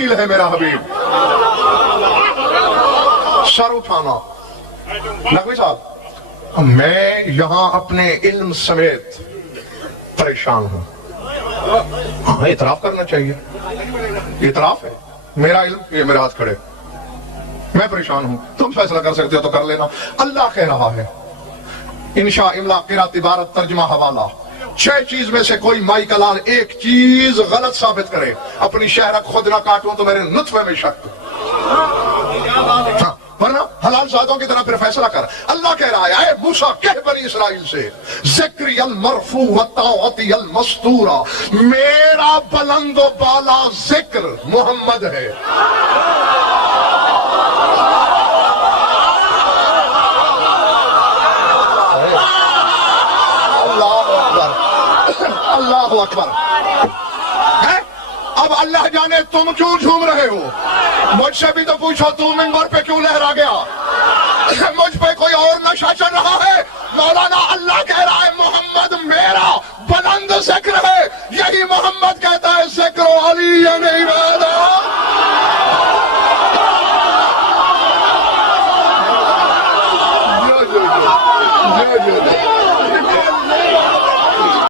جمیل ہے میرا حبیب. سر اٹھانا. نقوی صاحب میں یہاں اپنے علم سمیت پریشان ہوں. ہاں اعتراف کرنا چاہیے, اعتراف ہے. میرا علم یہ میرے ہاتھ کھڑے, میں پریشان ہوں. تم فیصلہ کر سکتے ہو تو کر لینا. اللہ کہہ رہا ہے انشاء املا قرات عبارت ترجمہ حوالہ 6 چیز میں سے کوئی مائی کا لال ایک چیز غلط ثابت کرے, اپنی شہرک خود نہ کاٹوں تو میرے نطفے میں شک. ورنہ حلال ذاتوں کی طرح پھر فیصلہ کر. اللہ کہہ رہا ہے اے موسیٰ کہہ بنی اسرائیل سے ذکری المرفوع و طاعتی المستورہ, میرا بلند و بالا ذکر محمد ہے. اللہ اکبر. اب اللہ جانے تم کیوں جھوم رہے ہو, مجھ سے بھی تو پوچھو تو منبر پہ کیوں لہرا گیا. مجھ پہ کوئی اور نشہ چل رہا ہے. مولانا اللہ کہہ رہا ہے محمد میرا بلند ذکر ہے. یہی محمد کہتا ہے ذکر علی عبادہ.